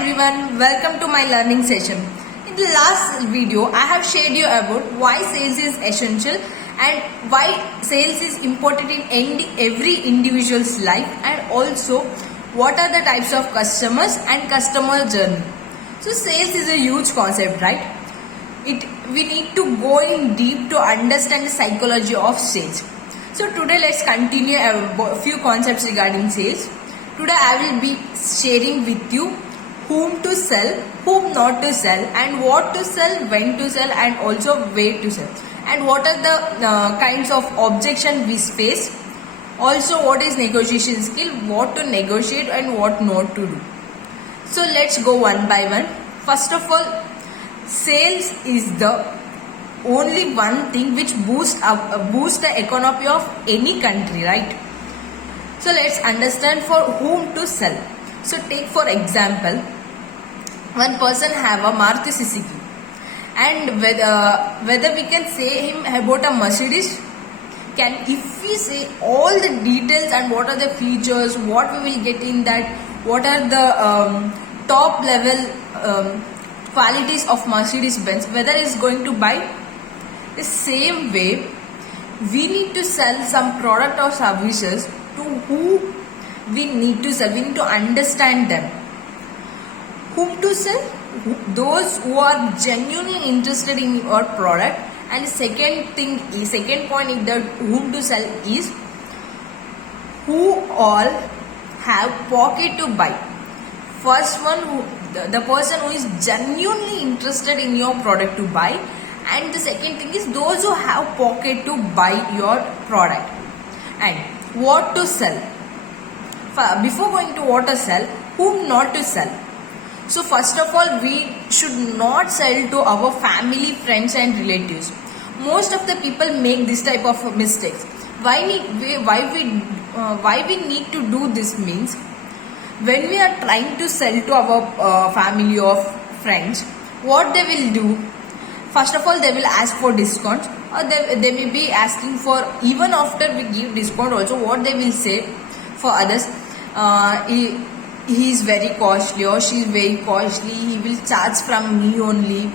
everyone, welcome to my learning session. In the last video, I have shared you about why sales is essential and why sales is important in every individual's life, and also what are the types of customers and customer journey. So sales is a huge concept, right? We need to go in deep to understand the psychology of sales. So today let's continue a few concepts regarding sales. Today I will be sharing with you whom to sell, whom not to sell, and what to sell, when to sell, and also where to sell, and what are the kinds of objection we face. Also, what is negotiation skill, what to negotiate and what not to do. So let's go one by one. First of all, sales is the only one thing which boosts the economy of any country, right? So let's understand for whom to sell. So take for example, one person have a Maruti Suzuki, and whether we can say him about a Mercedes, if we say all the details and what are the features, what we will get in that, what are the top level qualities of Mercedes Benz, whether is going to buy. The same way, we need to sell some product or services to who we need to sell. We need to understand them. Whom to sell? Those who are genuinely interested in your product. And second point in that whom to sell is who all have pocket to buy. First one, the person who is genuinely interested in your product to buy, and the second thing is those who have pocket to buy your product. And what to sell? Before going to what to sell, whom not to sell. So first of all, we should not sell to our family, friends and relatives. Most of the people make this type of mistakes. Why we need to do this means, when we are trying to sell to our family or friends, what they will do? First of all, they will ask for discounts, or they may be asking for, even after we give discount also, what they will say for others, he is very costly or she is very costly, he will charge from me only.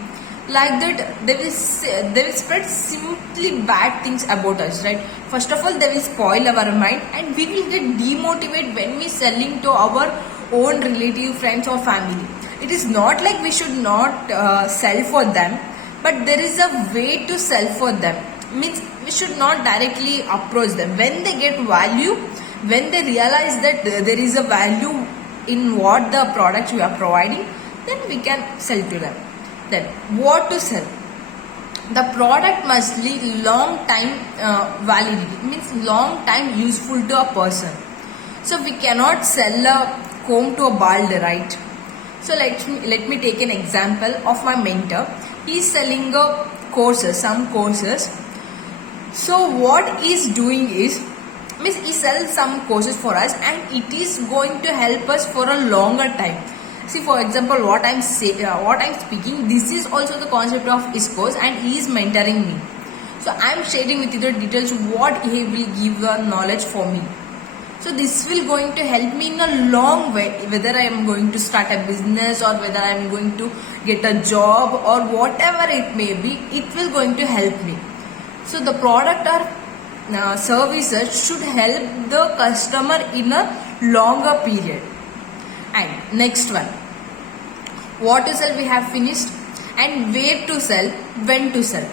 Like that, they will spread simply bad things about us, right? First of all, they will spoil our mind, and we will get demotivated when we selling to our own relative, friends or family. It is not like we should not sell for them, but there is a way to sell for them. Means we should not directly approach them. When they get value, when they realize that there is a value in what the products we are providing, then we can sell to them. Then what to sell? The product must lead long time validity, means long time useful to a person. So we cannot sell a comb to a bald, right? So let me take an example of my mentor. He is selling some courses. So what he is doing is, means he sells some courses for us, and it is going to help us for a longer time. See, for example, what I'm speaking, this is also the concept of his course, and he is mentoring me. So I'm sharing with you the details what he will give the knowledge for me. So this will going to help me in a long way, whether I am going to start a business or whether I am going to get a job or whatever it may be, it will going to help me. So the product or services should help the customer in a longer period. And next one, what to sell we have finished, and where to sell, when to sell.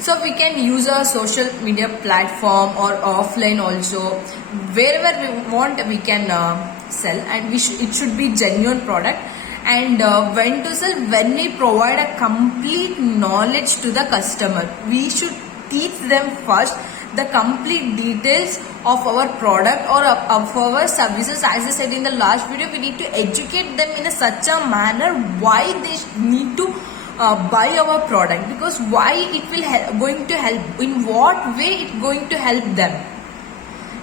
So we can use a social media platform or offline also. Wherever we want, we can sell, and it should be genuine product. And when to sell, when we provide a complete knowledge to the customer, we should teach them first the complete details of our product or of our services. As I said in the last video, we need to educate them in such a manner why they need to buy our product, because why it will going to help, in what way it going to help them.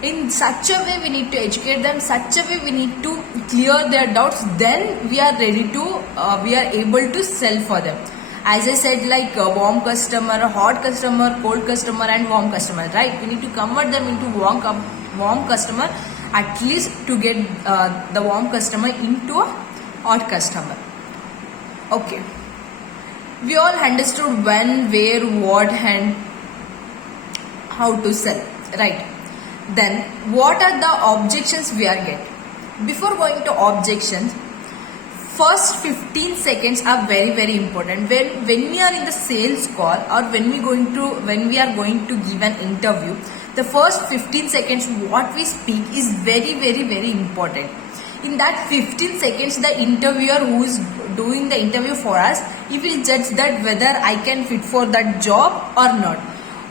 In such a way we need to educate them, such a way we need to clear their doubts, then we are ready to we are able to sell for them. As I said, like a warm customer, a hot customer, cold customer and warm customer, right? We need to convert them into warm customer, at least to get the warm customer into a or customer. Okay, we all understood when, where, what and how to sell, right? Then what are the objections we are getting? Before going to objections, first 15 seconds are very important. When we are in the sales call or when we are going to give an interview, the first 15 seconds what we speak is very important. In that 15 seconds, the interviewer who is doing the interview for us, he will judge that whether I can fit for that job or not.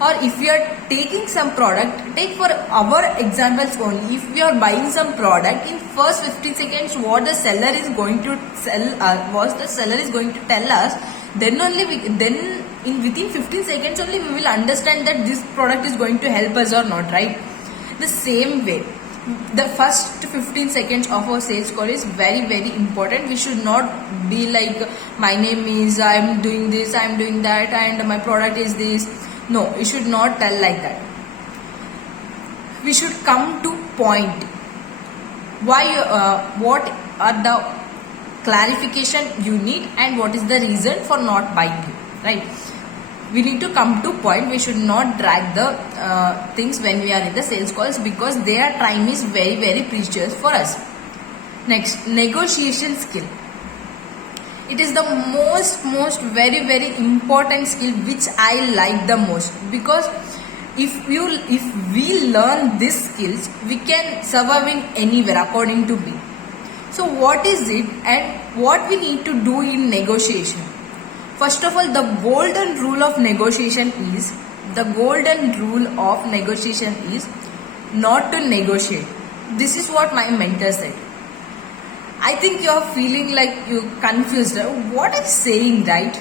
Or if we are taking some product, take for our examples only, if we are buying some product, in first 15 seconds what the seller is going to tell us, then only within 15 seconds only we will understand that this product is going to help us or not, right? The same way, the first 15 seconds of our sales call is very important. We should not be like, my name is, I am doing this, I am doing that, and my product is this. No, we should not tell like that. We should come to point. Why? What are the clarification you need, and what is the reason for not buying you? Right? We need to come to point. We should not drag the things when we are in the sales calls, because their time is very precious for us. Next, negotiation skill. It is the most very important skill which I like the most, because if we learn these skills, we can survive in anywhere according to me. So what is it and what we need to do in negotiation? First of all, the golden rule of negotiation is not to negotiate. This is what my mentor said. I think you are feeling like you confused. What I'm saying, right?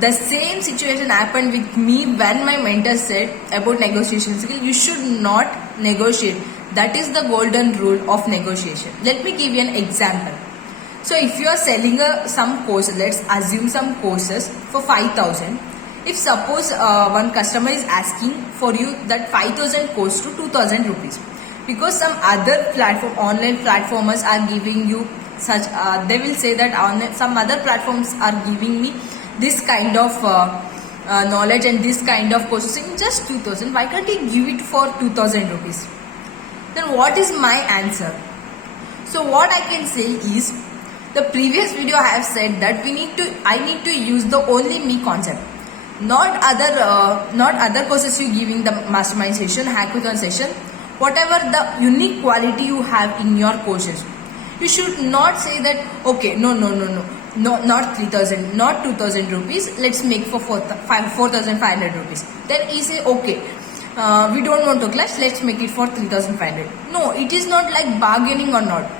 The same situation happened with me when my mentor said about negotiation skill. You should not negotiate. That is the golden rule of negotiation. Let me give you an example. So if you are selling some course, let's assume some courses for 5,000. If suppose one customer is asking for you that 5,000 course to 2,000 rupees. Because some other online platformers are giving you such, they will say that some other platforms are giving me this kind of knowledge and this kind of courses in just 2,000. Why can't you give it for 2,000 rupees? Then what is my answer? So what I can say is, the previous video I have said that I need to use the only me concept. Not other courses you giving the mastermind session, hackathon session. Whatever the unique quality you have in your courses, you should not say that, okay, no, not 3,000, not 2,000 rupees, let's make for 4,500 rupees. Then you say, okay, we don't want to clash, let's make it for 3,500. No, it is not like bargaining or not.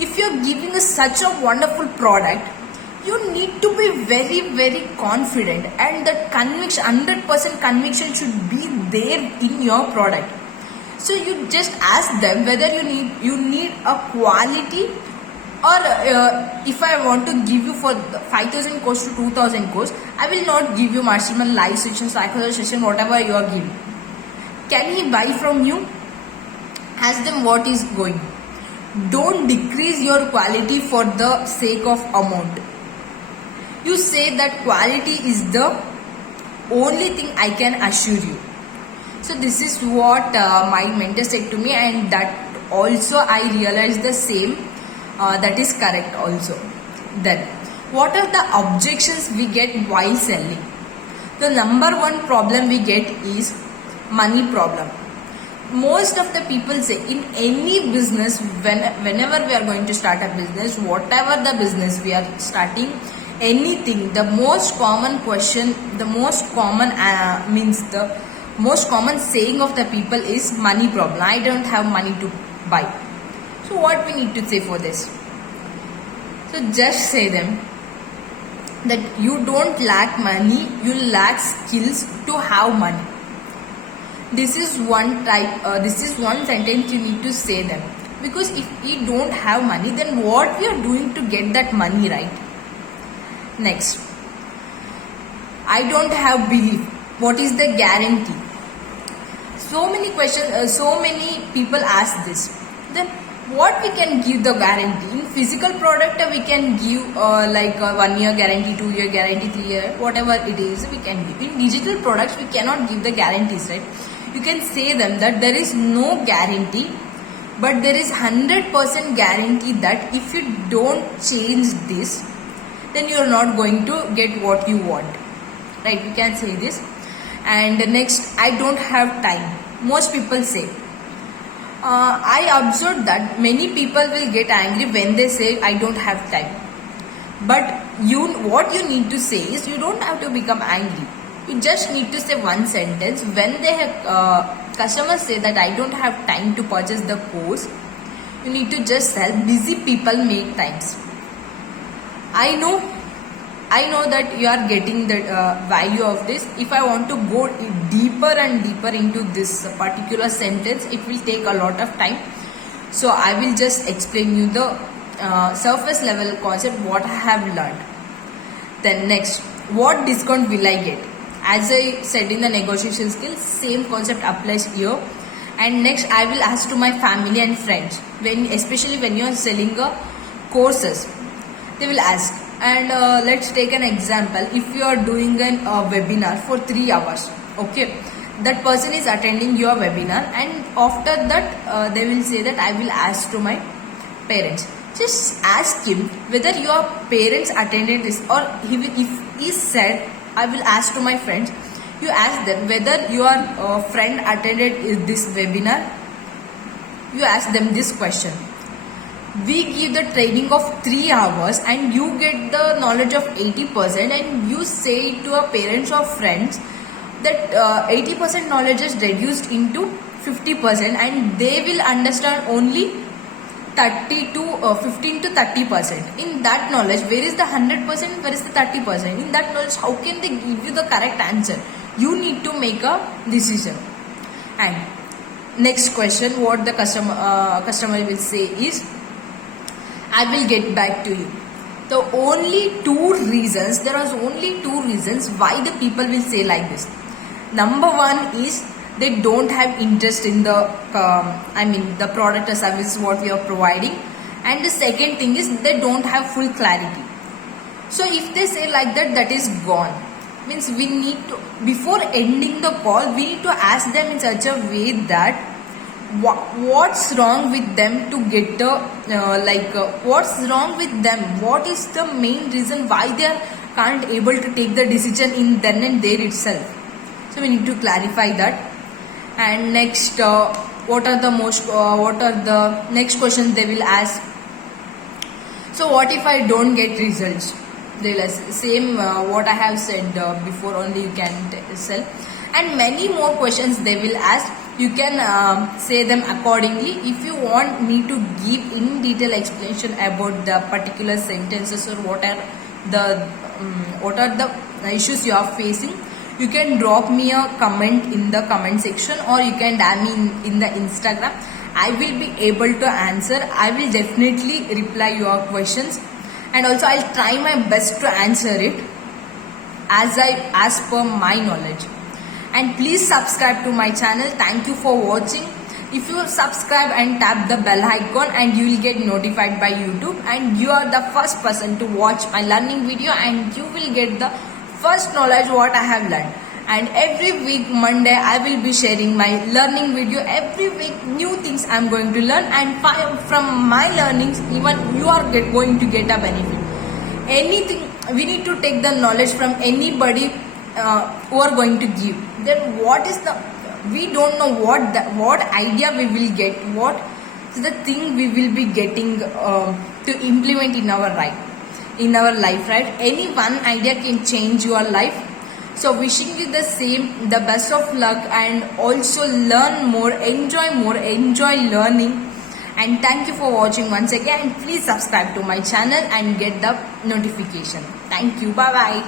If you're giving us such a wonderful product, you need to be very confident, and that conviction, 100% conviction should be there in your product. So you just ask them whether you need a quality, or if I want to give you for 5,000 course to 2,000 course, I will not give you mastermind live session, psychology session, whatever you are giving. Can he buy from you? Ask them what is going. Don't decrease your quality for the sake of amount. You say that quality is the only thing I can assure you. So this is what my mentor said to me, and that also I realized the same. That is correct also. Then, what are the objections we get while selling? The number one problem we get is money problem. Most of the people say in any business, whenever we are going to start a business, whatever the business we are starting, anything, the most common question, the most common most common saying of the people is money problem. I don't have money to buy. So what we need to say for this? So just say them that you don't lack money, you lack skills to have money. This is one sentence you need to say them. Because if we don't have money, then what we are doing to get that money, right? Next, I don't have belief. What is the guarantee? So many questions, so many people ask this. Then what we can give the guarantee? In physical product we can give like 1 year guarantee, 2 year guarantee, 3 year, whatever it is we can give. In digital products we cannot give the guarantees, right? You can say them that there is no guarantee, but there is 100% guarantee that if you don't change this, then you are not going to get what you want, right? You can say this. And next, I don't have time. Most people say. I observed that many people will get angry when they say I don't have time. But what you need to say is, you don't have to become angry. You just need to say one sentence. When they have customers say that I don't have time to purchase the course, you need to just tell busy people make times. I know that you are getting the value of this. If I want to go deeper and deeper into this particular sentence, it will take a lot of time. So I will just explain you the surface level concept, what I have learned. Then next, what discount will I get? As I said in the negotiation skills, same concept applies here. And next, I will ask to my family and friends, especially when you are selling courses, they will ask. And let's take an example. If you are doing a webinar for 3 hours, okay, that person is attending your webinar, and after that they will say that I will ask to my parents. Just ask him whether your parents attended this, or if he said I will ask to my friends, you ask them whether your friend attended this webinar. You ask them this question. We give the training of 3 hours and you get the knowledge of 80%, and you say to your parents or friends that 80% knowledge is reduced into 50%, and they will understand only 15 to 30%. In that knowledge, where is the 100%, where is the 30%? In that knowledge, how can they give you the correct answer? You need to make a decision. And next question, what the customer will say is, I will get back to you. There was only two reasons why the people will say like this. Number one is they don't have interest in the the product or service what we are providing, and the second thing is they don't have full clarity. So if they say like that, that is gone. Means we need to, before ending the call, we need to ask them in such a way that what's wrong with them to get the what's wrong with them, what is the main reason why they can't able to take the decision in then and there itself. So we need to clarify that. And next, what are the next questions they will ask? So what if I don't get results? They will ask same what I have said before, only you can sell. And many more questions they will ask. You can say them accordingly. If you want me to give in detail explanation about the particular sentences or what are the issues you are facing, you can drop me a comment in the comment section, or you can DM me in the Instagram. I will be able to answer. I will definitely reply your questions, and also I'll try my best to answer it as per my knowledge. And please subscribe to my channel. Thank you for watching. If you subscribe and tap the bell icon, and you will get notified by YouTube, and you are the first person to watch my learning video, and you will get the first knowledge what I have learned. And every week Monday I will be sharing my learning video. Every week new things I am going to learn, and from my learnings even you are going to get a benefit. Anything, we need to take the knowledge from anybody who are going to give. Then we don't know what idea we will get, what is the thing we will be getting to implement in our life, right? Any one idea can change your life. So wishing you the best of luck, and also learn more, enjoy learning. And thank you for watching once again. Please subscribe to my channel and get the notification. Thank you. Bye bye.